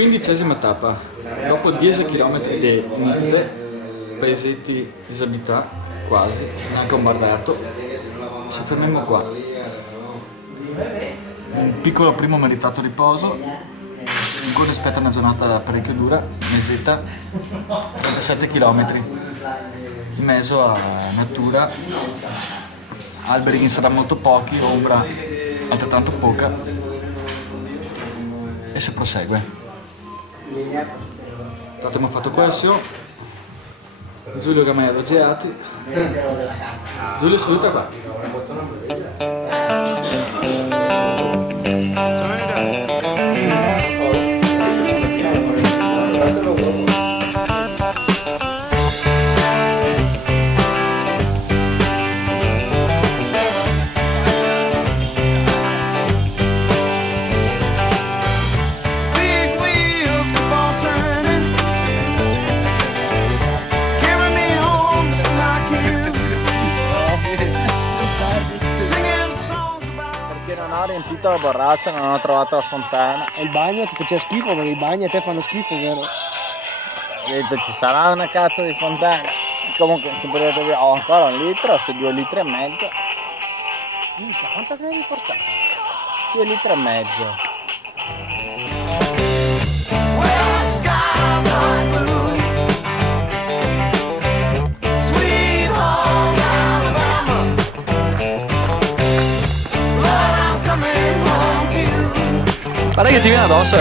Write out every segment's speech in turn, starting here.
15ª tappa, dopo 10 km di niente, paesetti disabilità, quasi, neanche un barberto, ci fermiamo qua. Un piccolo primo meritato riposo, ancora aspetta una giornata parecchio dura, mesetta, 37 km, in mezzo a natura, alberi che saranno molto pochi, ombra altrettanto poca, e si prosegue. Tanto abbiamo fatto questo, Giulio che mi ha elogiati. Giulio saluta qua. Non ho riempito la borraccia, non ho trovato la fontana. E il bagno ti faceva schifo, perché i bagni a te fanno schifo, vero? Ho detto ci sarà una cazzo di fontana. Comunque si potrebbe via. Ho ancora 1 litro, su 2,5 litri. Minchia, quanto ne hai riportato? 2,5 litri. Guarda che ti viene addosso,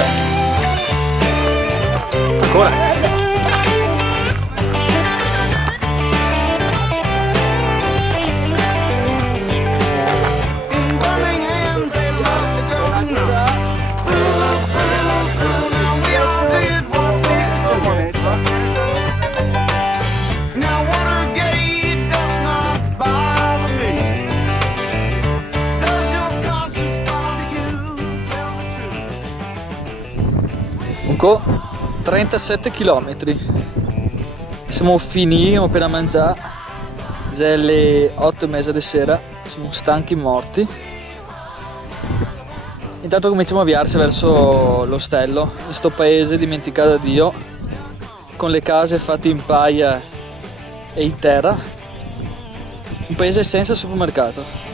Ancora. Comunque 37 km. Siamo finiti, abbiamo appena mangiato. Già le 8:30 di sera, siamo stanchi morti. Intanto cominciamo a avviarci verso l'ostello, questo paese dimenticato da Dio, con le case fatte in paglia e in terra. Un paese senza supermercato.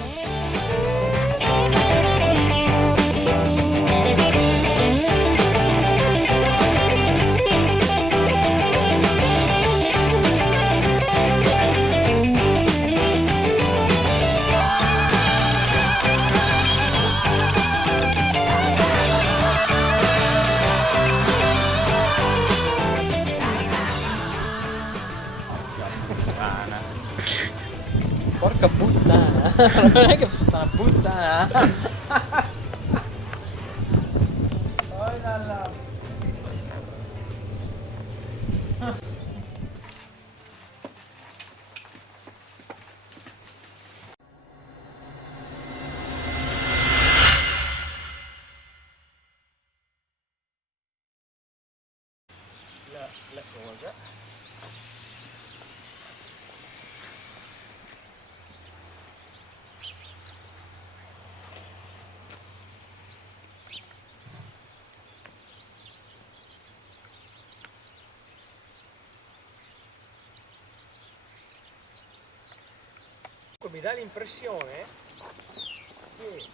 Porca puttana! Non è che puttana, puttana! Oh là là. La cosa. Mi dà l'impressione che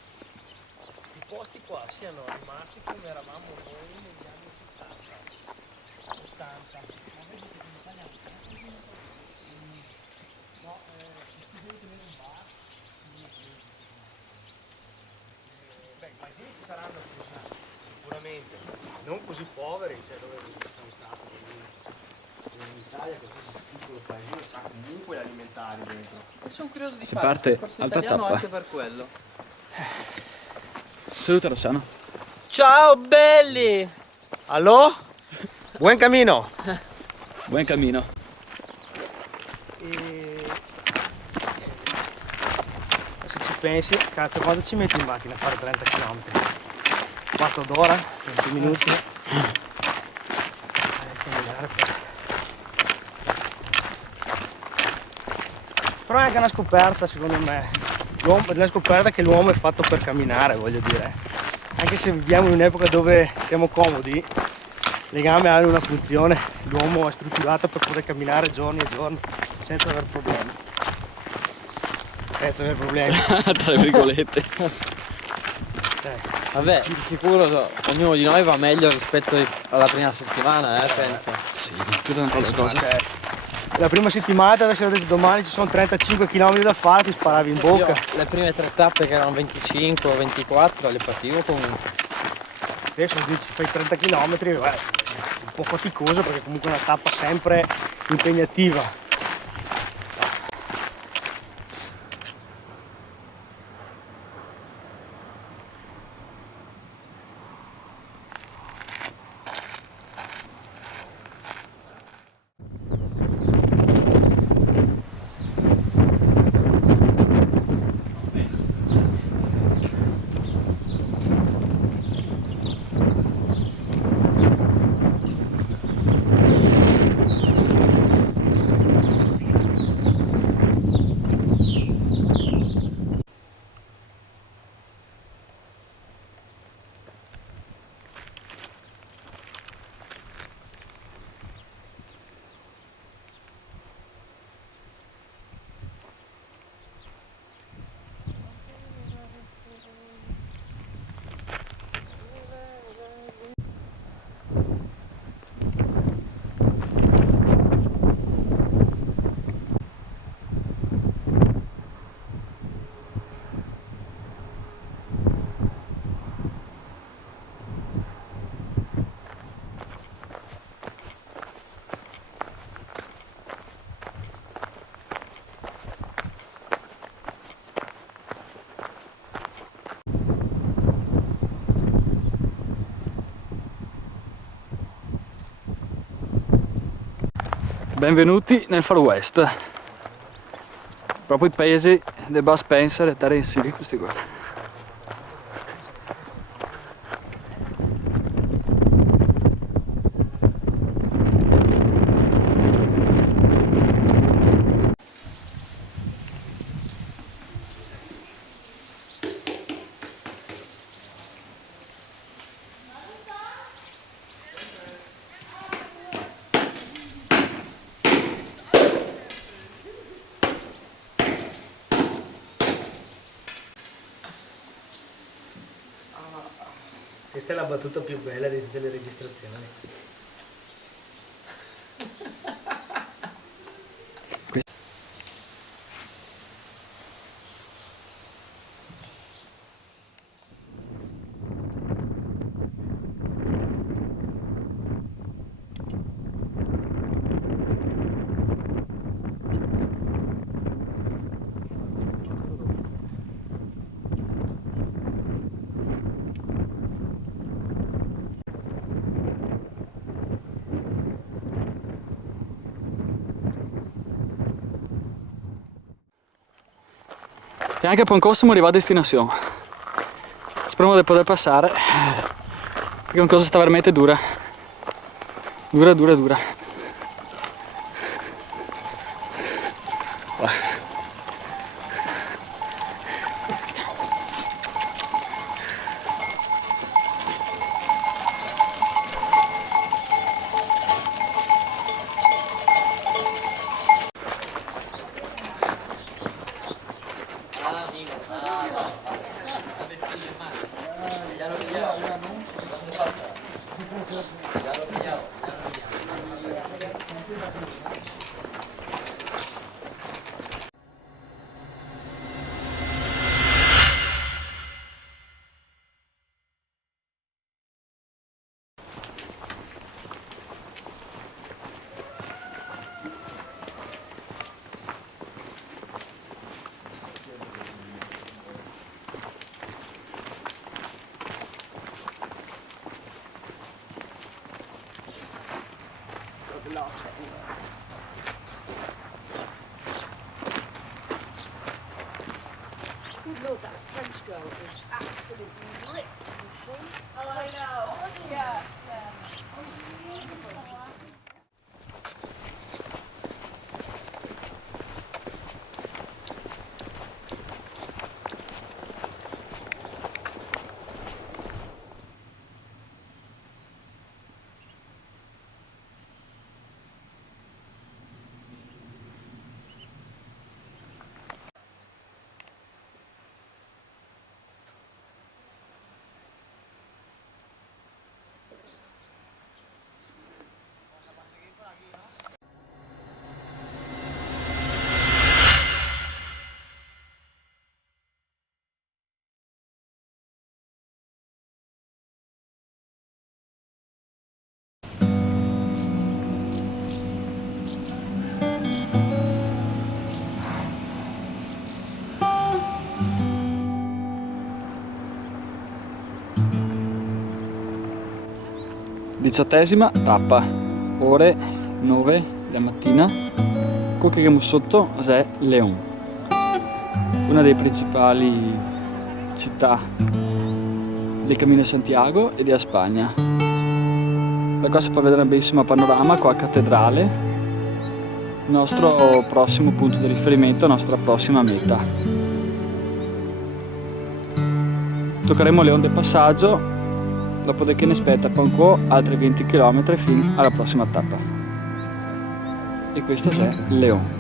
questi posti qua siano rimasti come eravamo noi negli anni 70, 80. Ma vedi che in Italia no, gli studenti vengono in bar. Beh, i paesini ci saranno sicuramente, non così poveri, cioè dove sono stati in Italia così piccolo paesino c'ha comunque l'alimentare dentro. E sono curioso di Si fare parte, il corso alta italiano tappa. anche per quello. Saluta Rossano. Ciao belli! Allo? Buon cammino! Buon cammino. Se ci pensi, cazzo, quando ci metti in macchina a fare 30 km? Quarto d'ora? 20 minuti? Però è anche una scoperta, secondo me. La scoperta che l'uomo è fatto per camminare, voglio dire. Anche se viviamo in un'epoca dove siamo comodi, le gambe hanno una funzione, l'uomo è strutturato per poter camminare giorni e giorni senza aver problemi. Senza aver problemi. Tra virgolette. Vabbè, di sicuro ognuno di noi va meglio rispetto alla prima settimana, penso. Sì, tutta una cosa. Cioè, la prima settimana avessero detto domani ci sono 35 km da fare, ti sparavi in bocca. Io le prime 3 tappe che erano 25 o 24 le partivo comunque. Adesso dici fai 30 km, un po' faticoso perché comunque è una tappa sempre impegnativa. Benvenuti nel Far West. Proprio i paesi del Bud Spencer e Terence Hill, questi qua. Questa è la battuta più bella di tutte le registrazioni. E anche per un corso siamo arrivati a destinazione. Speriamo di poter passare, perché è una cosa sta veramente dura. Dura. Good Lord, that French girl is absolutely ripped. Oh, I know. Yeah, 18ª tappa, ore 9 della mattina, quel che abbiamo sotto è León, una delle principali città del Cammino di Santiago e della Spagna. Da qua si può vedere un bellissimo panorama, qua cattedrale, il nostro prossimo punto di riferimento, la nostra prossima meta. Toccheremo León del Passaggio, dopodiché ne aspetta Pancó altri 20 km fino alla prossima tappa. E questa è León.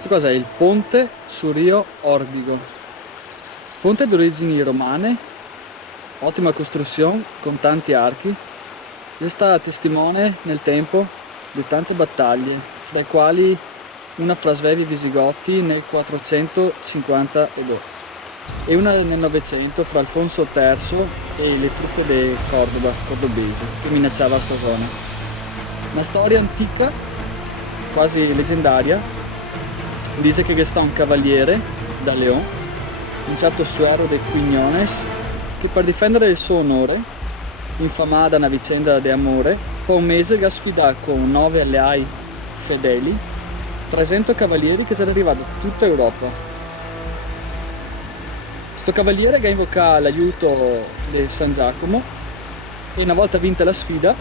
Questo cos'è? Il ponte sul Rio Órbigo. Ponte di origini romane, ottima costruzione con tanti archi, è stata testimone nel tempo di tante battaglie, fra le quali una fra Svevi e Visigoti nel 452 e una nel 900 fra Alfonso III e le truppe di cordobesi che minacciava questa zona. Una storia antica, quasi leggendaria, dice che sta un cavaliere da León, un certo Suero de Quiñones, che per difendere il suo onore, infamata una vicenda di amore, per un mese ha sfidato con 9 alleati fedeli 300 cavalieri che sono arrivati da tutta Europa. Questo cavaliere ha invocato l'aiuto di San Giacomo e una volta vinta la sfida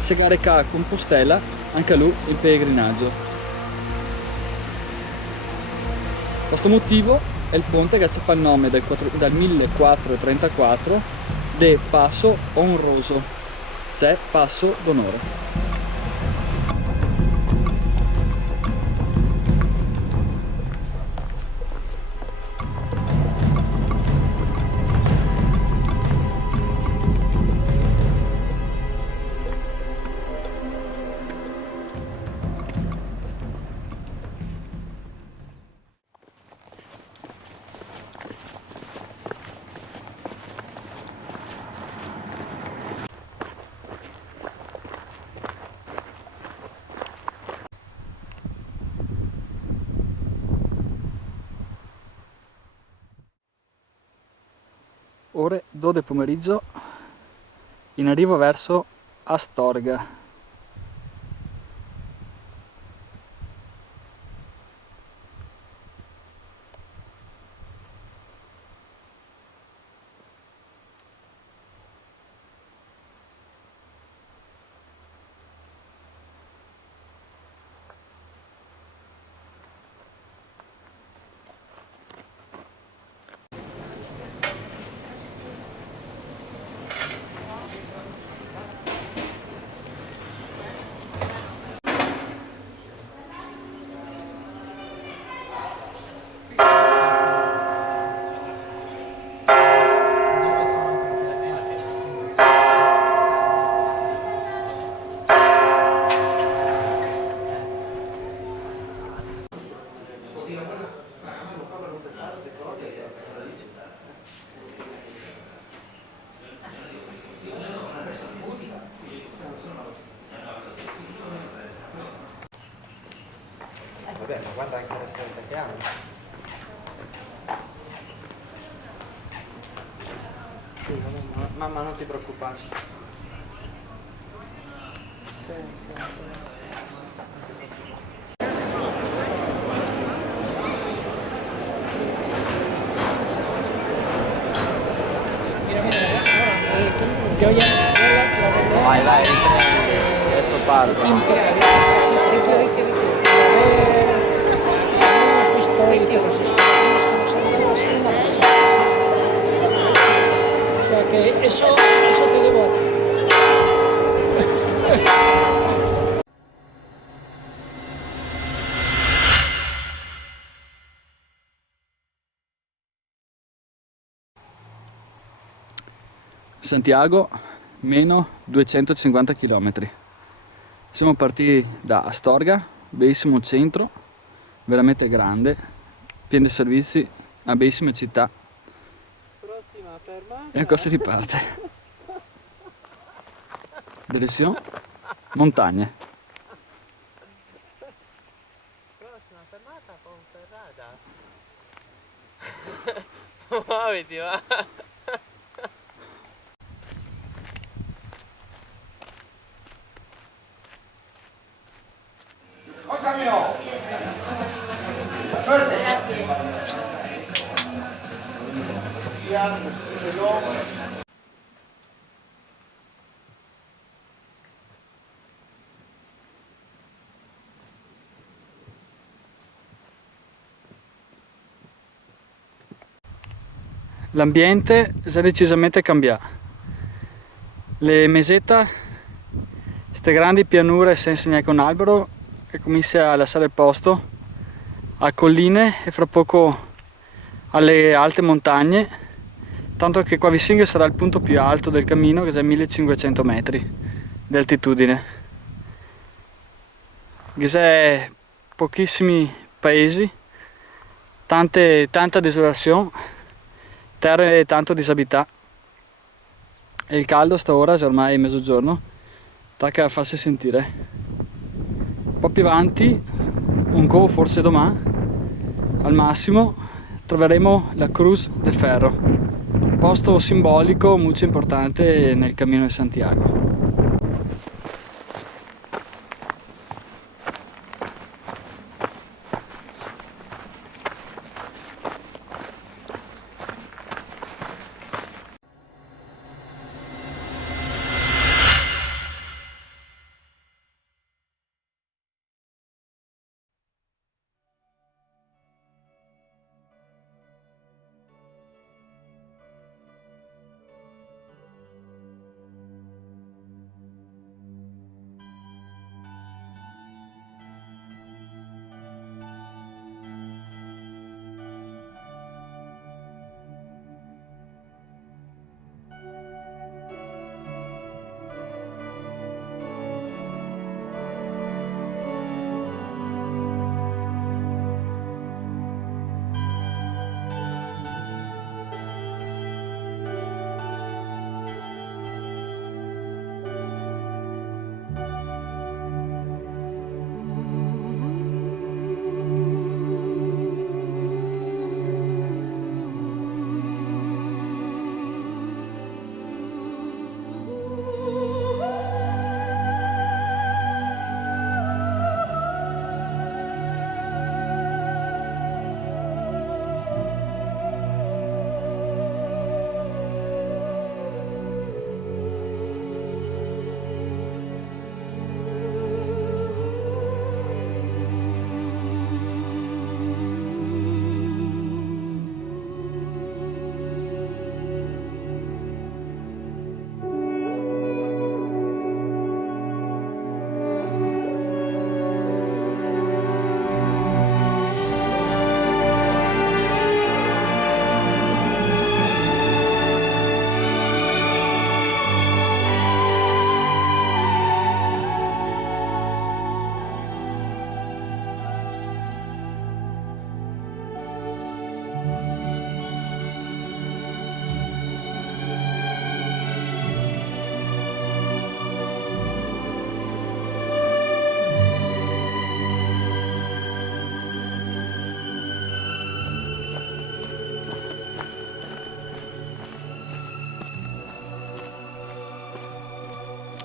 si è recato a Compostela anche lui in pellegrinaggio. Questo motivo è il ponte che ha il nome dal 1434 de Passo Honroso, cioè passo d'onore. ore 2 del pomeriggio, in arrivo verso Astorga. Vabbè, ma guarda anche la strada che hanno. Sì, vabbè, mamma non ti preoccupare. Sì, sì, sì. Vai, adesso parto. O sea que eso te debo a ti. Santiago, meno 250 km. Siamo partiti da Astorga, bellissimo centro, veramente grande, pieno di servizi, una bellissima città. Prossima fermata. E cosa riparte? Direzione montagne. Prossima fermata Ponferrada. Muoviti, va. L'ambiente è decisamente cambiato. Le mesette, queste grandi pianure senza neanche un albero, che comincia a lasciare il posto a colline e fra poco alle alte montagne, tanto che qua vicino sarà il punto più alto del cammino, che è 1500 metri di altitudine. C'è pochissimi paesi, tanta desolazione, terre tanto disabità, e il caldo sta ora, se ormai è mezzogiorno, tacca a farsi sentire. Un po' più avanti, un po' forse domani, al massimo, troveremo la Cruz de Ferro, posto simbolico molto importante nel cammino di Santiago.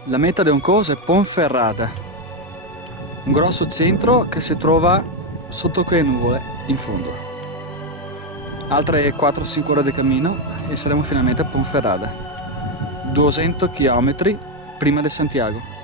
La meta di un corso è Ponferrada, un grosso centro che si trova sotto quelle nuvole in fondo. Altre 4-5 ore di cammino e saremo finalmente a Ponferrada, 200 km prima di Santiago.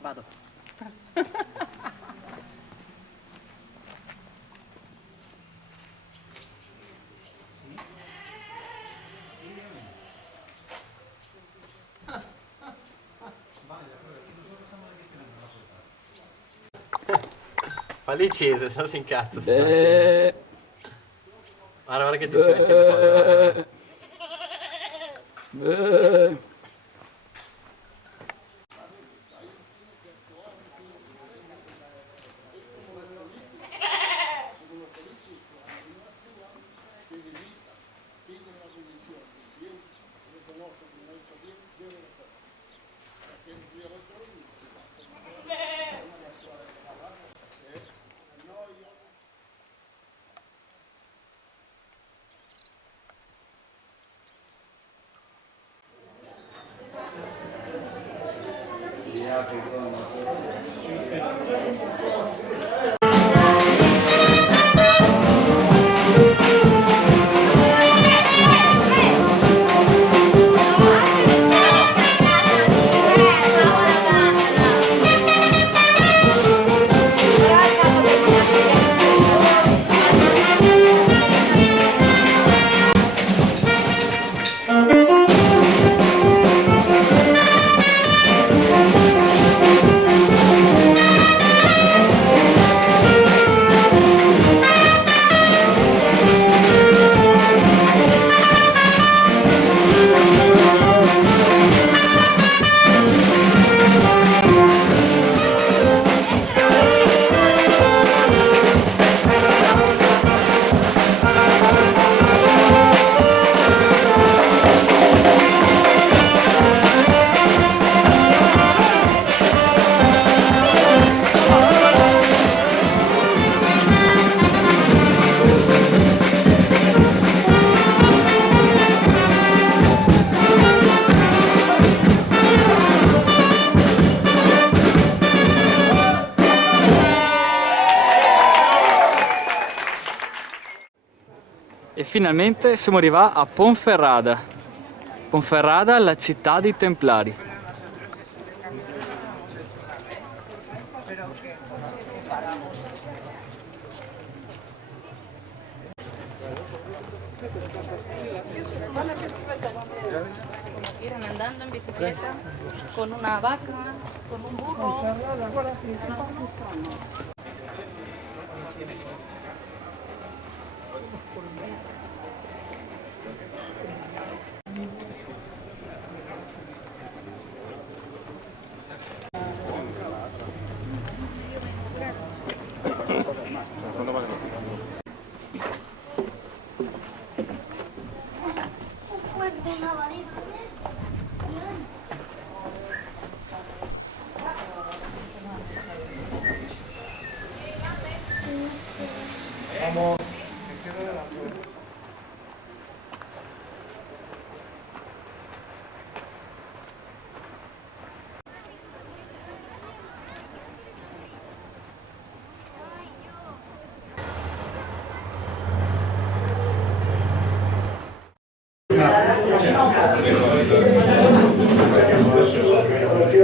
Vado. Falli accese, se no si incazza. Guarda che ti si mette un po'. E finalmente siamo arrivati a Ponferrada. Ponferrada, la città dei Templari. Iban andando en bicicleta con una vaca, con un burro.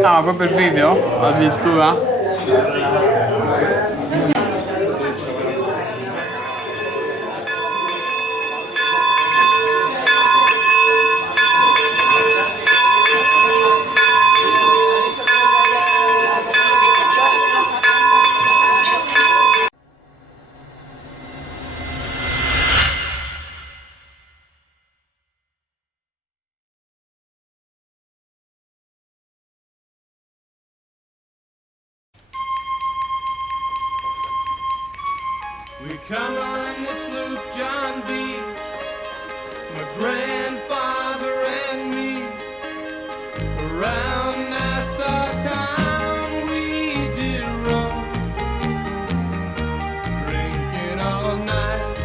Ah, ma proprio il video? Addirittura? We come on this loop, John B., my grandfather and me. Around Nassau town we did roam, drinking all night.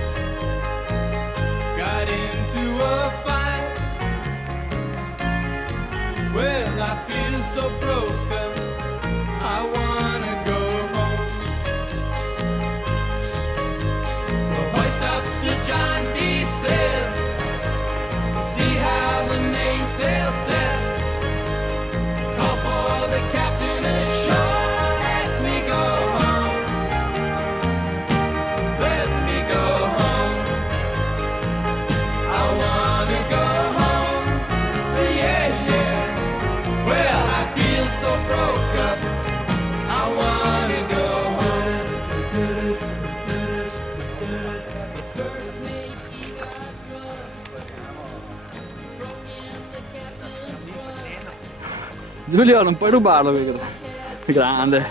Got into a fight. Well, I feel so broken, I wanna go home. Hoist up the John B. sail, see how the mainsail sets. Call for the captain ashore, let me go home. Let me go home. I wanna go home. Yeah, yeah. Well, I feel so broke up, I wanna go home. Giulio, non puoi rubarlo, che grande.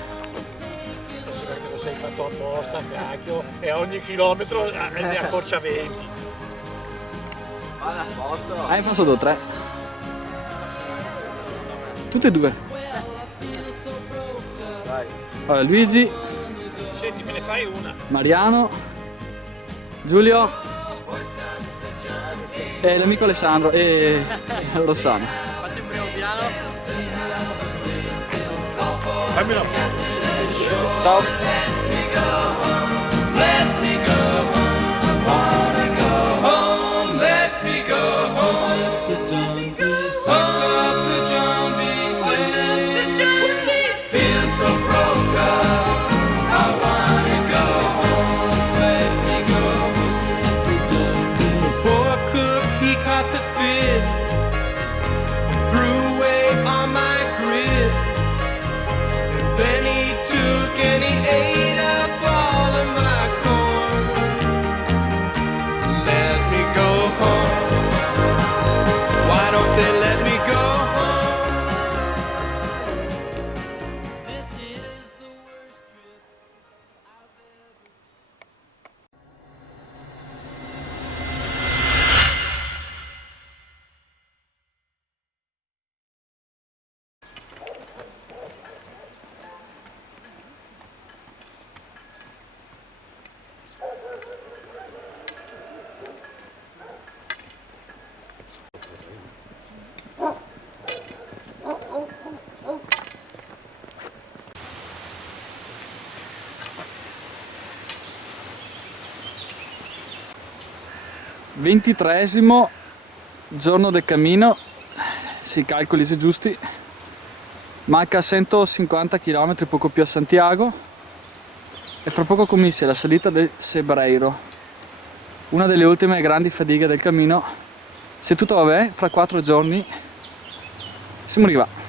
Perché lo sei fatto apposta, cacchio, e a ogni chilometro ne accorcia 20. Fa solo 3. Tutte e due. Allora, Luigi, Senti, me ne fai una. Mariano, Giulio e l'amico Alessandro e Rossana. Fate il primo piano. Fammi una foto. Ciao. Let me go home. I wanna go home. Let me go home. Hoist up the John B. sail. Feel so broke up, I wanna go home. Let me go home. The poor cook, he caught the fit and threw away all my grit. And then he took and he ate up all of my corn. Let me go home. Why don't they let me go home? This is the worst trip I've ever. Ventitreesimo giorno del cammino, se i calcoli sono giusti, manca 150 km poco più a Santiago e fra poco comincia la salita del Cebreiro, una delle ultime grandi fatiche del cammino. Se tutto va bene, fra 4 giorni siamo arrivati.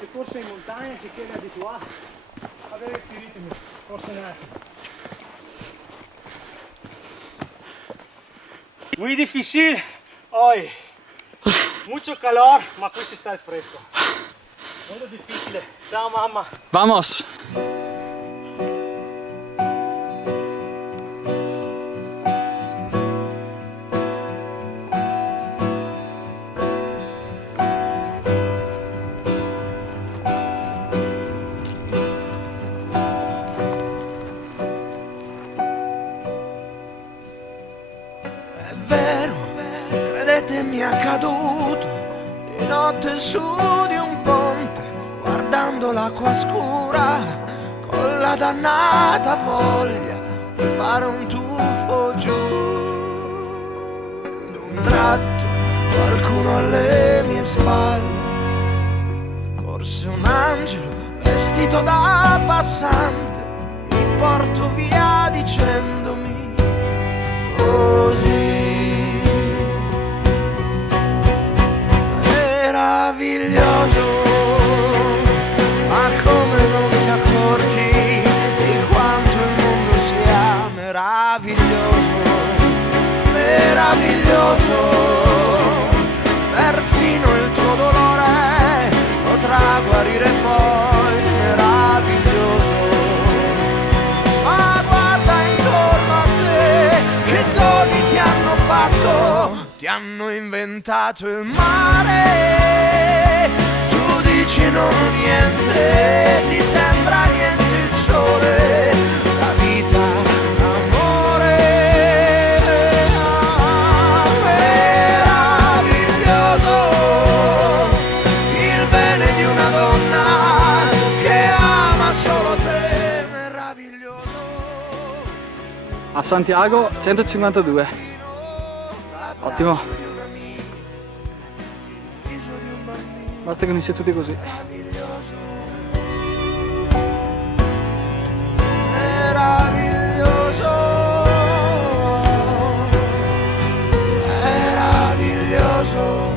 Le corse in montagna si chiede abituato a avere questi ritmi, forsenati. Muy difícil hoy. Mucho calor, ma qui si sta al fresco. Molto difficile. Ciao mamma. Vamos! è accaduto di notte su di un ponte, guardando l'acqua scura, con la dannata voglia di fare un tuffo giù. D'un tratto qualcuno alle mie spalle, forse un angelo vestito da passante, mi porto via dicendomi così. Meraviglioso, ma come non ti accorgi di quanto il mondo sia meraviglioso, meraviglioso, perfino il tuo dolore potrà guarire poi, meraviglioso. Ma guarda intorno a te, che doni ti hanno fatto, ti hanno inventato il mare. Tu dici non ho niente, ti sembra niente il sole, la vita, l'amore. Meraviglioso, il bene di una donna che ama solo te, meraviglioso. A Santiago 152. Ottimo. Basta che non sia tutti così. Meraviglioso, meraviglioso,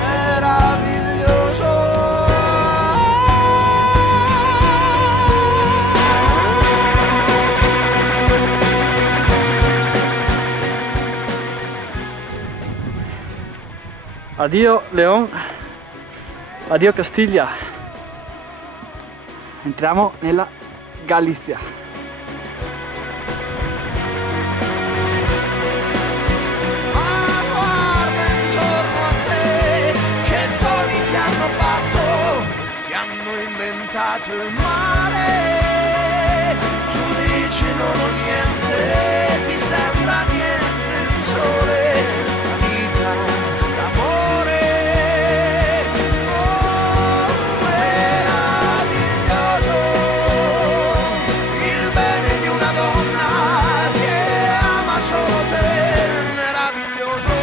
meraviglioso. Addio Leon, addio Castiglia. Entriamo nella Galizia. Ma guarda intorno a te, che doni ti hanno fatto, ti hanno inventato il mare. Tu dici non ho niente, ti sembra niente il sole, la vita, l'amore. Oh, meraviglioso, il bene di una donna che ama solo te, meraviglioso.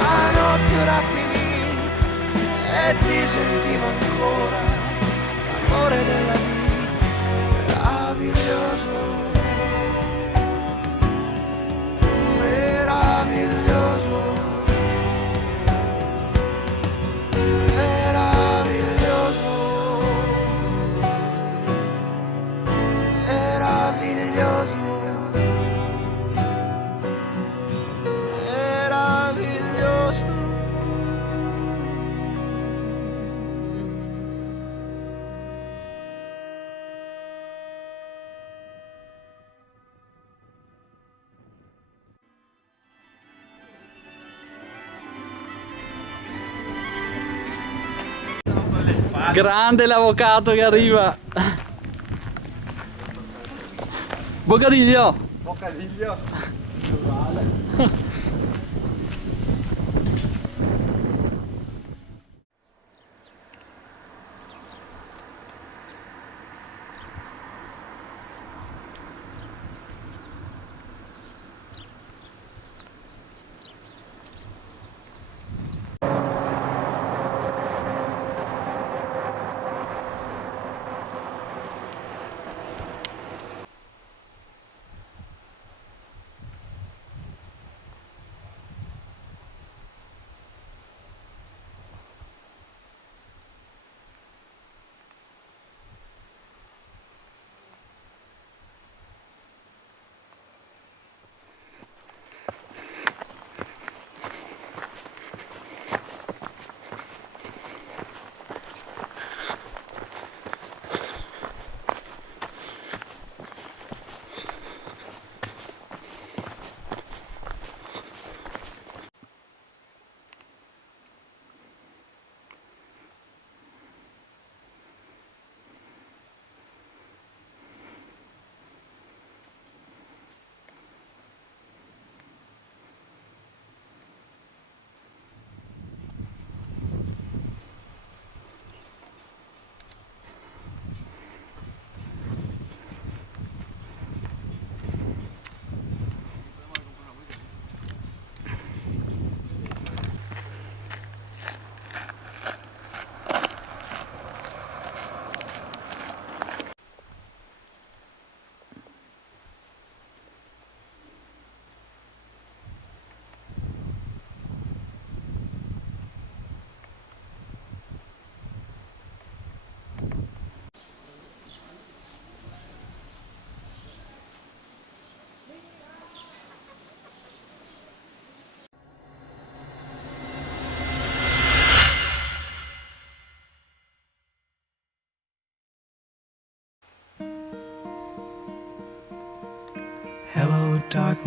La notte era finita e ti sentivo ancora il sapore della vita, meraviglioso, meraviglioso, meraviglioso, meraviglioso, meraviglioso. Grande l'avvocato che arriva. Bocadiglio. Bocadiglio.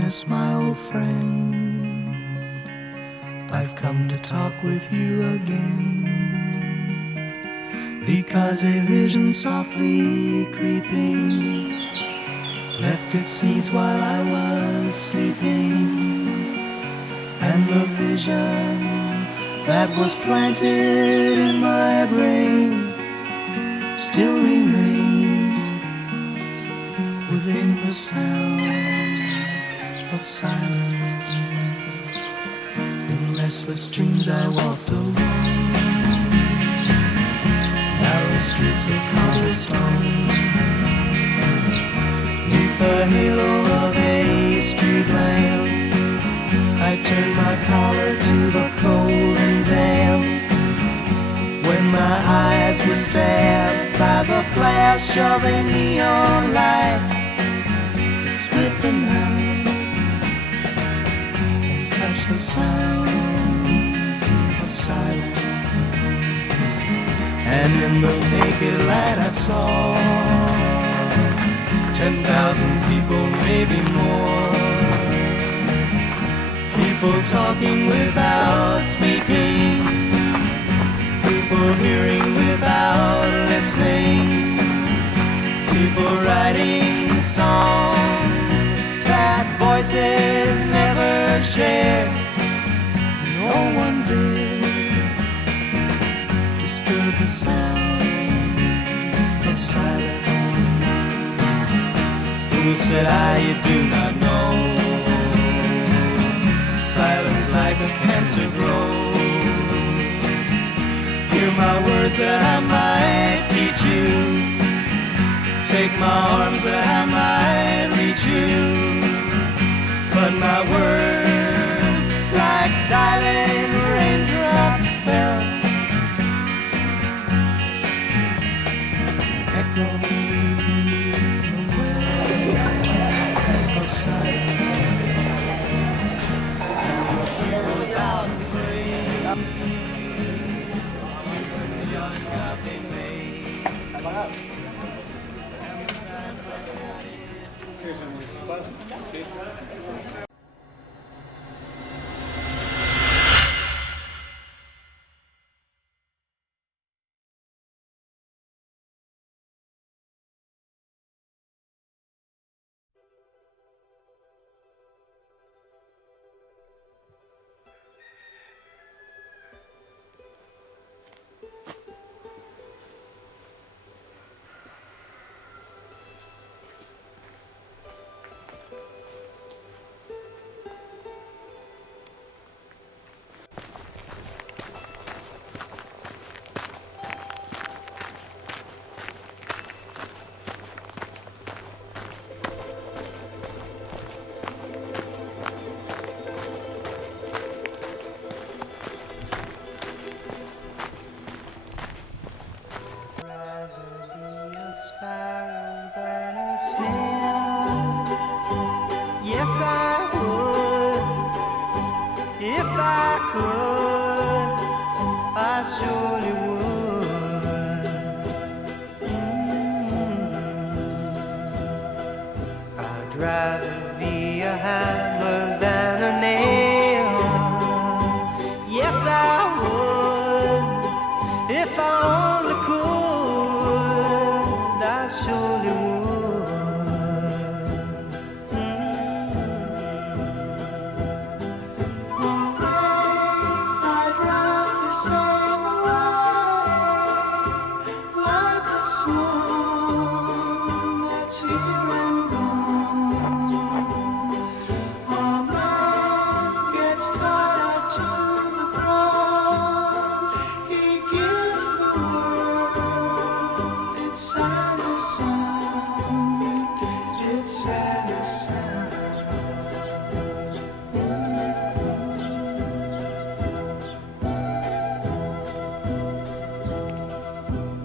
Thomas, my old friend, I've come to talk with you again, because a vision softly creeping left its seeds while I was sleeping, and the vision that was planted in my brain still remains within the sound of silence. In restless dreams I walked alone, narrow streets of cobblestone, neath the halo of a street lamp. I turned my collar to the cold and damp, when my eyes were stabbed by the flash of a neon light that split the night and touched the sound of silence. And in the naked light I saw 10,000 people, maybe more, people talking without speaking, people hearing without listening, people writing songs that voices never share. No one dared disturb the sound of silence. Fool, said I, you do not know, silence like a cancer grows. Hear my words that I might teach you, take my arms that I might reach you, but my words like silent raindrops fell, echoing the wells of silence. Yes, I would, if I could, I surely would. I'd rather be a hammer than a nail. Yes, I would, if I only could, I surely would.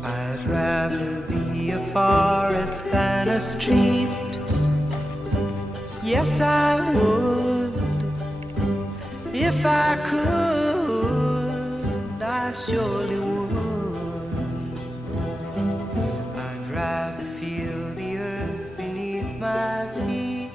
I'd rather be a forest than a street. Yes, I would, if I could, I surely would. I'd rather feel the earth beneath my feet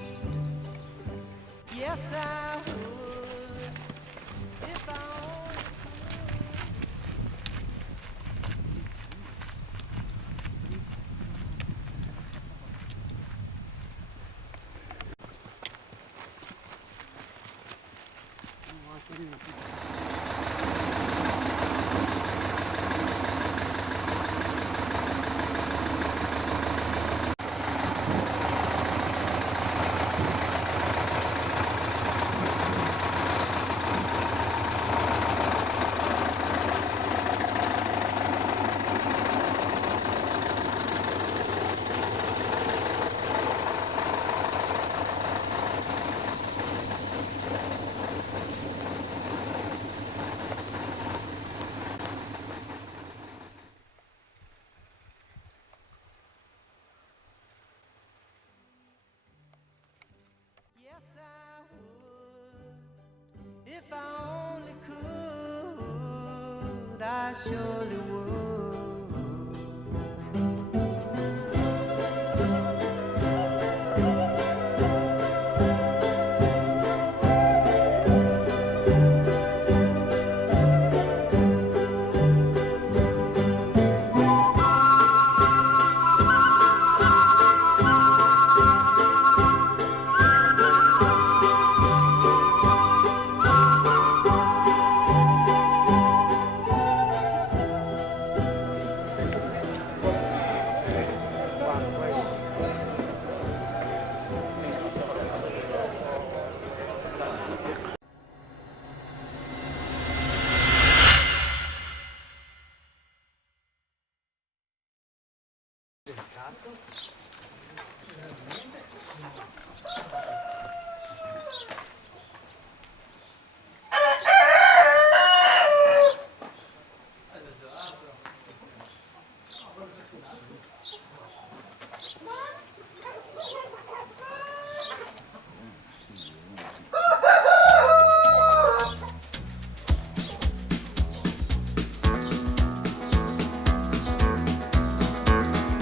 I surely would.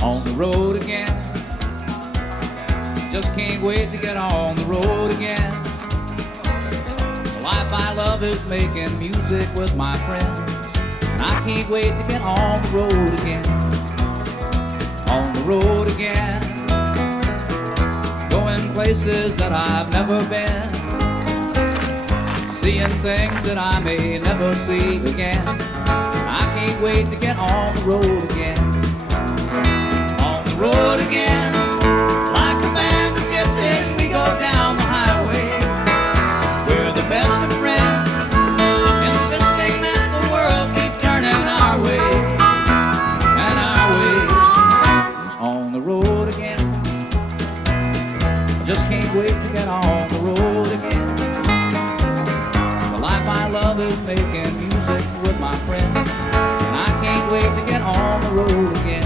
On the road again. Just can't wait to get on the road again. The life I love is making music with my friends, and I can't wait to get on the road again. On the road again. Going places that I've never been, seeing things that I may never see again. I can't wait to get on the road again. On the road again, like a band of gypsies, we go down the highway. We're the best of friends, insisting that the world keep turning our way. And our way is on the road again. Just can't wait to get on the road again. The life I love is making music with my friends, and I can't wait to get on the road again.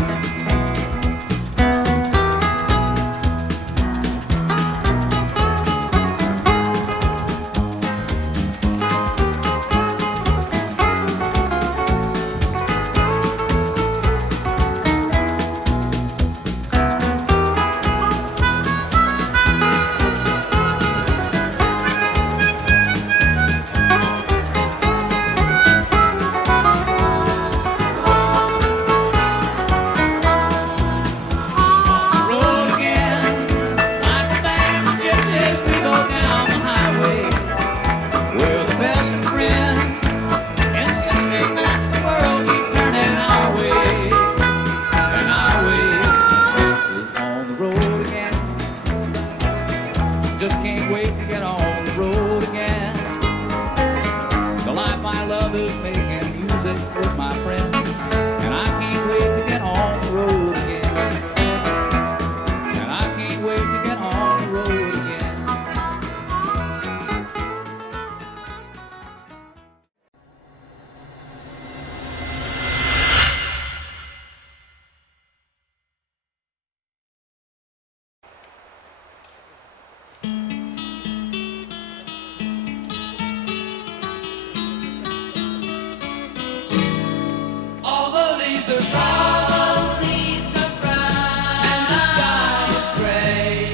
Just can't wait to get on the road again. The life I love is making music with my friends, and I can't wait to get on the road again. And I can't wait to get on the road again. All the leaves are brown, and the sky is gray.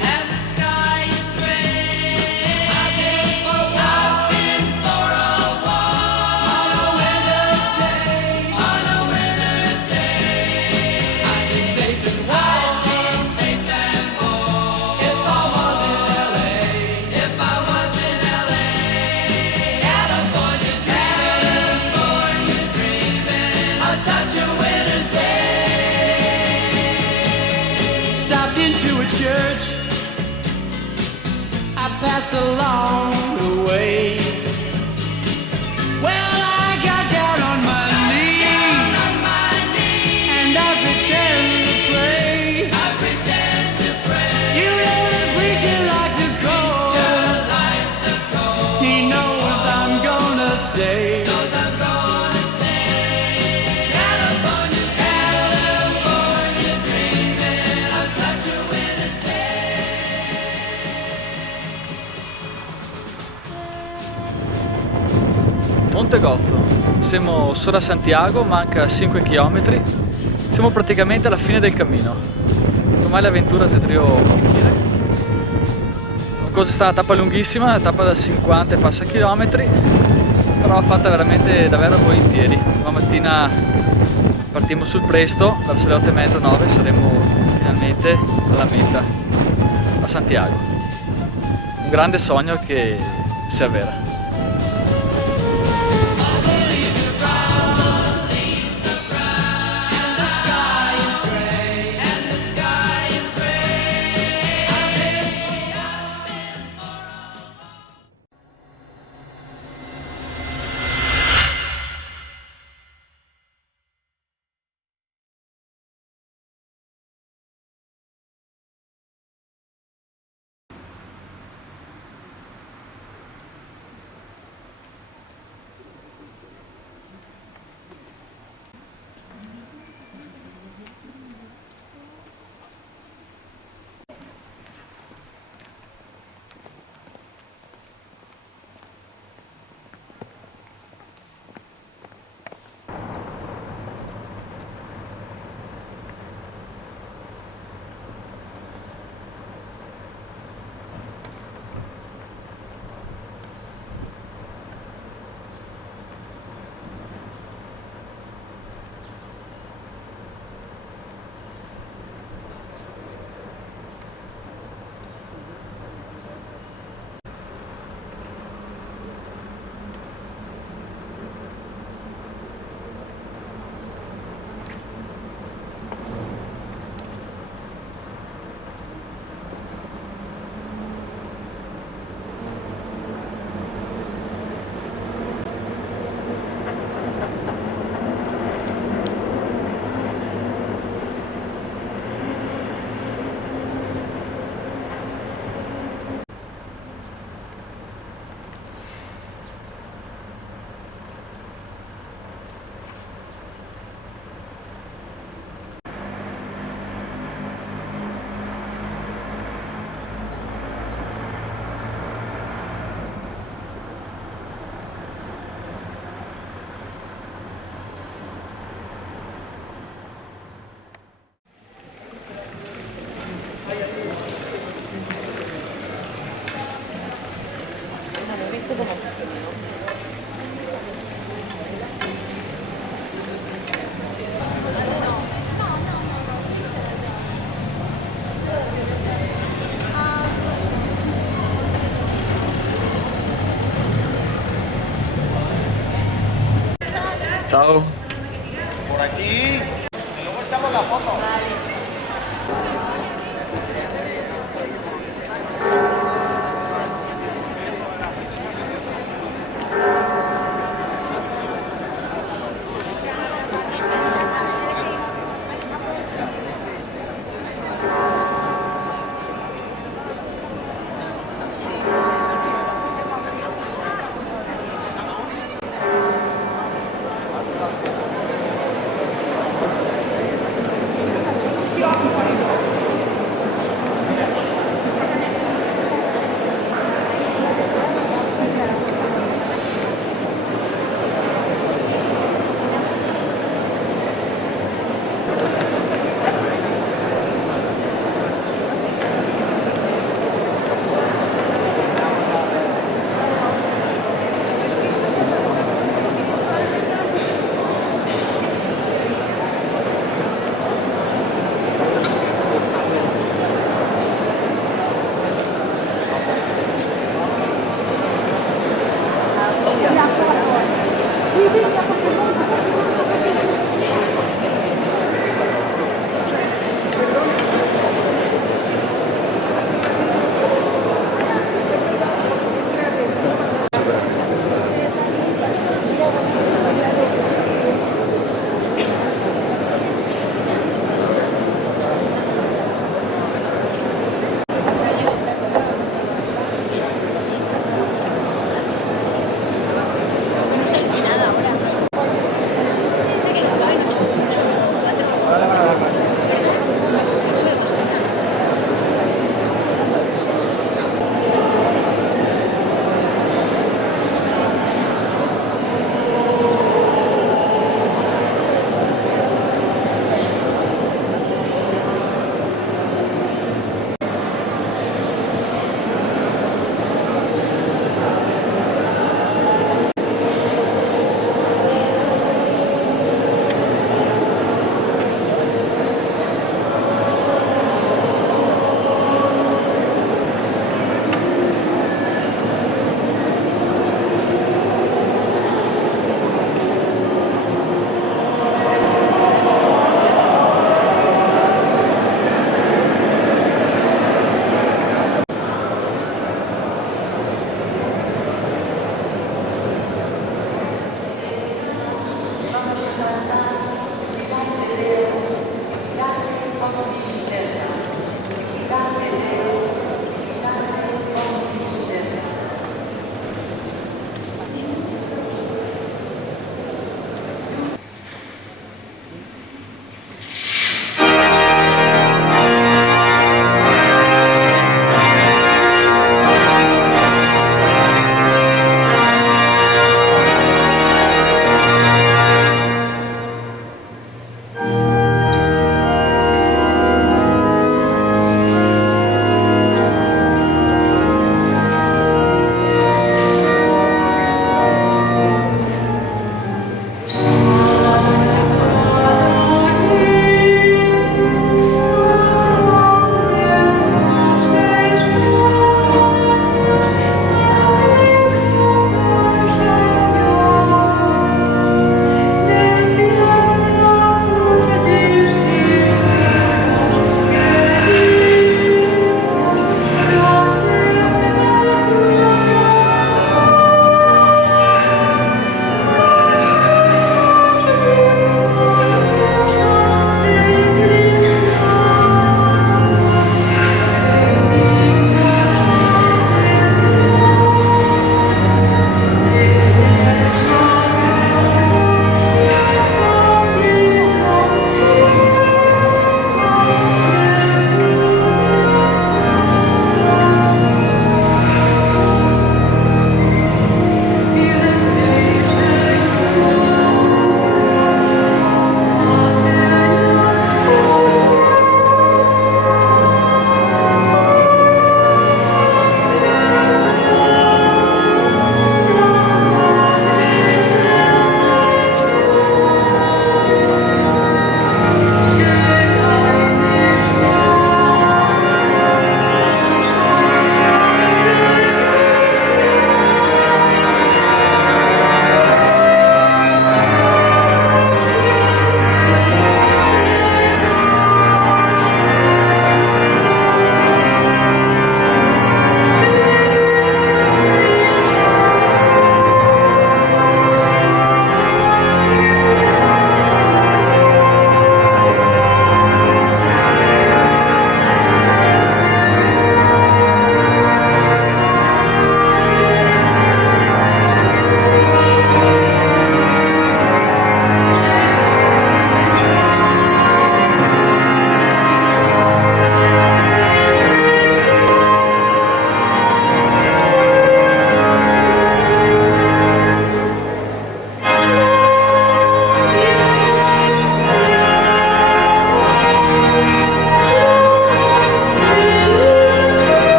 I've been for a walk on a winter's day. I'd be safe and warm if I was in LA. California dreaming on such a winter's day. Stopped into a church I passed along the way. Well, I got down on my knees and I pretend to pray. You know the preacher like the cold. He knows I'm gonna stay. California dreaming on such a winter's day. Monte Gozzo, Siamo solo a Santiago, manca 5 km. Siamo praticamente alla fine del cammino. Ormai l'avventura si deve finire. Cosa è stata una tappa lunghissima, una tappa da 50 e passa chilometri, però fatta veramente davvero volentieri. La mattina partiamo sul presto, verso le 8:30, 9 saremo finalmente alla meta, a Santiago. Un grande sogno che si avvera. Ciao. Por aquí. Y luego echamos la foto.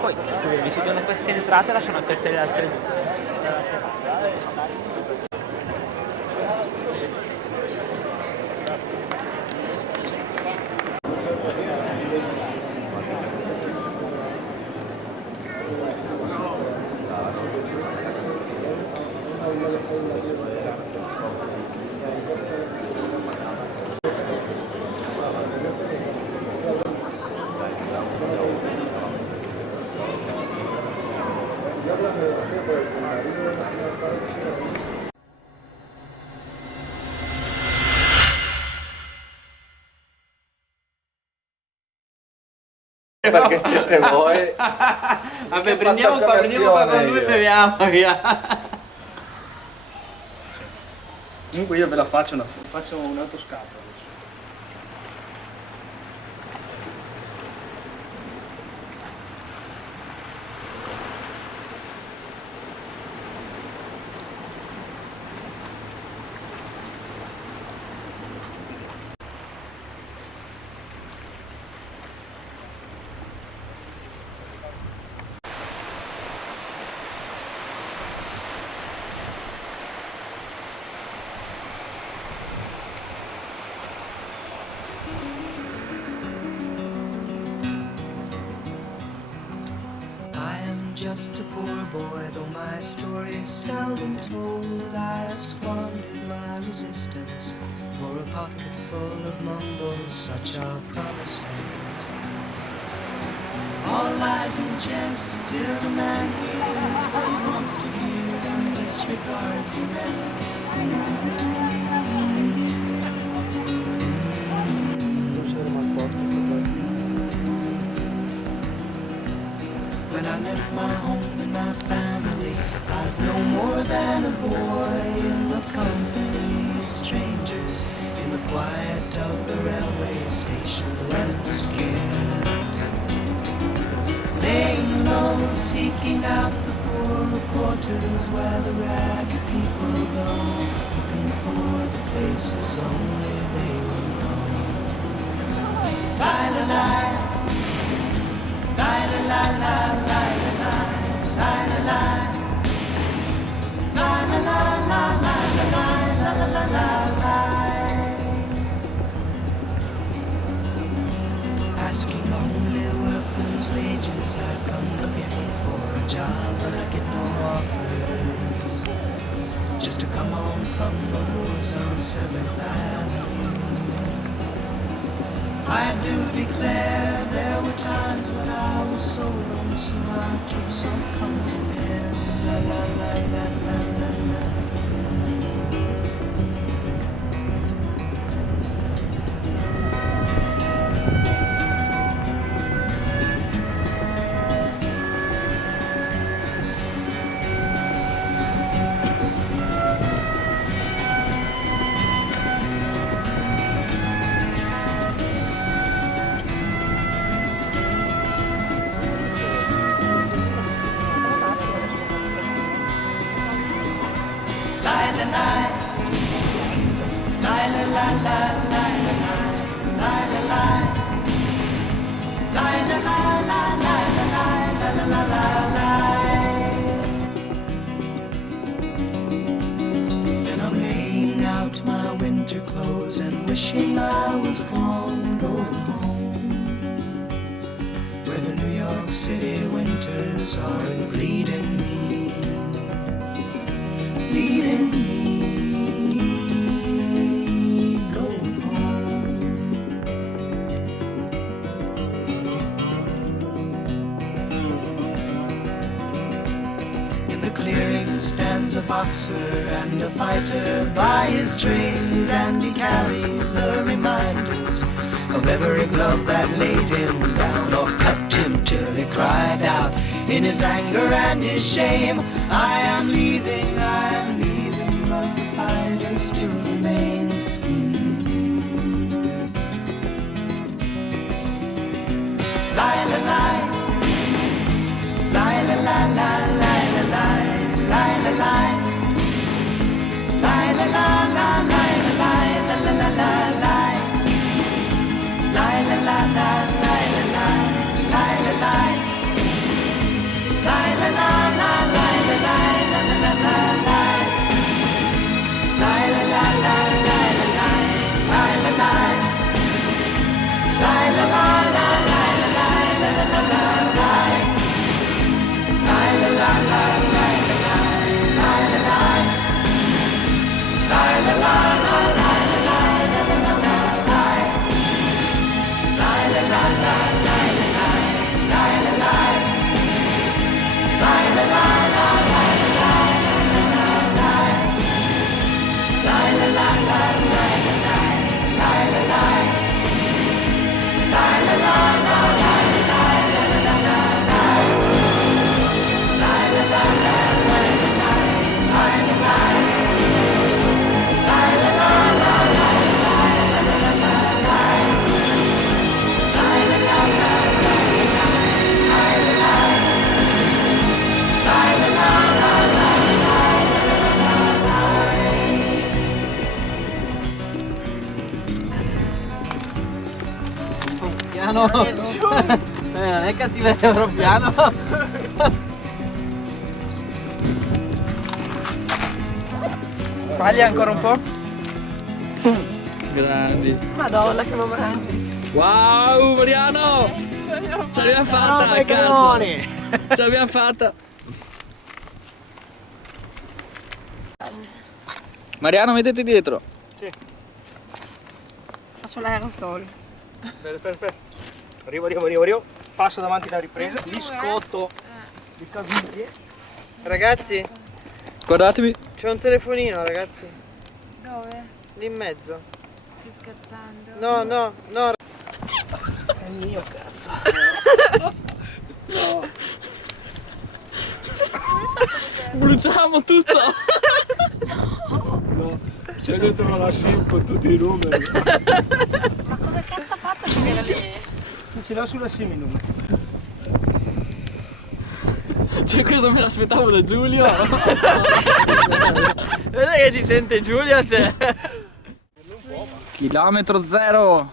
Poi, scusami, se danno queste entrate lasciano aperte le altre due. Perché siete voi. Vabbè, prendiamo qua con lui e beviamo, via. Comunque io ve la faccio un'autoscatola. just a poor boy, though my story is seldom told. I have squandered my resistance for a pocket full of mumbles, such are promises. All lies and jest, still a man hears what he wants to hear and disregards the rest. When I left my home and my family, I was no more than a boy in the company of strangers, in the quiet of the railway station, when scared, laying low, seeking out the poor quarters where the ragged people go, looking for the places only they will know. La-la-la, la-la-la-la. Asking only workman's wages, I come looking for a job, but I get no offers. Just to come home from the wars on 7th Avenue. I do declare there were times when I was so lonesome I took some comfort there. La la la la la la la. And wishing I was gone, going home, where the New York City winters are bleeding me, going home. In the clearing stands a boxer and a fighter by his trade, and he carries the reminders of every glove that laid him down or cut him till he cried out in his anger and his shame, I am leaving, but the fighter still remains. Lie, la, lie, lie, la, la, la, lie, la, lie, lie, la, lie, lie, la, la, la, lie, la, lie, la, la, la, la, lie, lie, la, la, la, lie, la, lie, lie, la, lie, lie, la, la, la, lie, la, lie, la, la, la, la, lie, lie, la, la, la, lie, la, lie, lie, la, lie, lie, la, la, la, lie, la, lie, la, la, la, la, lie, lie, la, la, la, lie, la, lie, lie, la, lie, lie, la, la, la, lie, la, lie, la, la, la, la, lie, lie, la, la, la, lie, la, lie, lie, la, lie, lie, la, la, la, lie, la, lie, lie, la, la, la, lie, la, lie, lie, la, lie, lie, la, la, la, lie, la, lie, la, la, la, la, lie, lie, la, la, la, lie, la, lie, lie, la, lie, lie, la, la, la, lie, la, lie, la, la, la, la, lie, lie, la, la, la, lie, la, lie, lie, la, lie, lie, la, la, la, lie, la, lie, la, la, la, lie. Piano! Non è cattiveria, piano! Sbagli ancora un po'? Grandi. Madonna che momento. Wow, Mariano! Ce l'abbiamo fatta, cazzo! Ce l'abbiamo fatta! Mariano, mettiti dietro! Faccio l'aerosol. Aspetta. Arrivo. Passo davanti alla ripresa, li scotto di caviglie. Ragazzi, Guardatemi! c'è un telefonino, ragazzi. Dove? Lì in mezzo. Stai scherzando? No. È mio, cazzo. Bruciamo tutto! No, c'è dentro la SIM con tutti i numeri. Ma come cazzo ha fatto a finire lì? Ce l'ho sulla SIM i numeri. Cioè questo me l'aspettavo da Giulio! Vedi che ti sente Giulia te? Chilometro zero!